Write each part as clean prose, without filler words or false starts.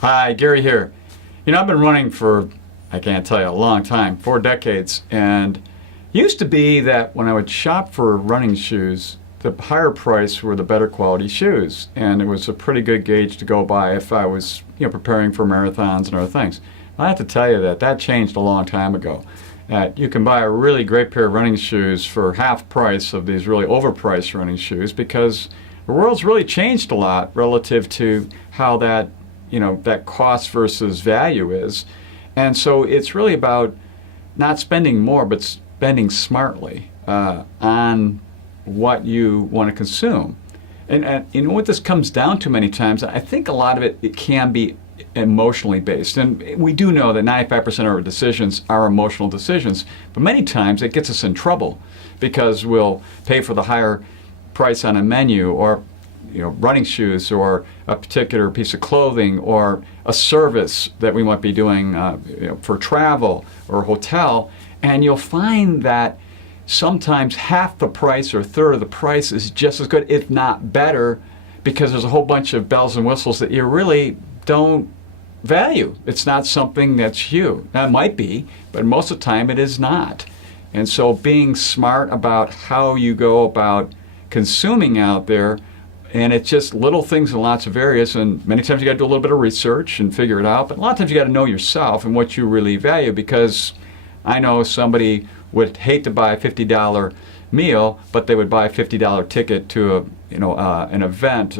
Hi, Gary here. I've been running for, I can't tell you, a long time, 4 decades. And it used to be that when I would shop for running shoes, the higher price were the better quality shoes. And it was a pretty good gauge to go by if I was, preparing for marathons and other things. I have to tell you that that changed a long time ago. You can buy a really great pair of running shoes for half price of these really overpriced running shoes because the world's really changed a lot relative to how that cost versus value is. And so it's really about not spending more, but spending smartly on what you want to consume. And you know what this comes down to many times? I think a lot of it can be emotionally based. And we do know that 95% of our decisions are emotional decisions. But many times it gets us in trouble because we'll pay for the higher price on a menu or running shoes or a particular piece of clothing or a service that we might be doing for travel or a hotel, and you'll find that sometimes half the price or a third of the price is just as good, if not better, because there's a whole bunch of bells and whistles that you really don't value. It's not something that's you. Now, it might be, but most of the time it is not. And so being smart about how you go about consuming out there, and it's just little things in lots of areas, and many times you got to do a little bit of research and figure it out, but a lot of times you got to know yourself and what you really value, because I know somebody would hate to buy a $50 meal, but they would buy a $50 ticket to an event.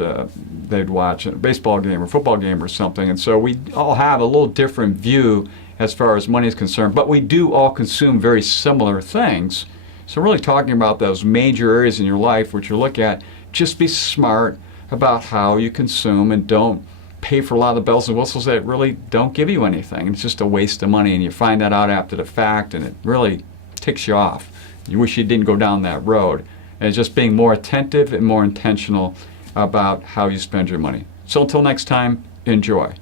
They'd watch a baseball game or football game or something, and so we all have a little different view as far as money is concerned, but we do all consume very similar things. So really talking about those major areas in your life which you look at, just be smart about how you consume and don't pay for a lot of the bells and whistles that really don't give you anything. It's just a waste of money, and you find that out after the fact, and it really ticks you off. You wish you didn't go down that road. And it's just being more attentive and more intentional about how you spend your money. So until next time, enjoy.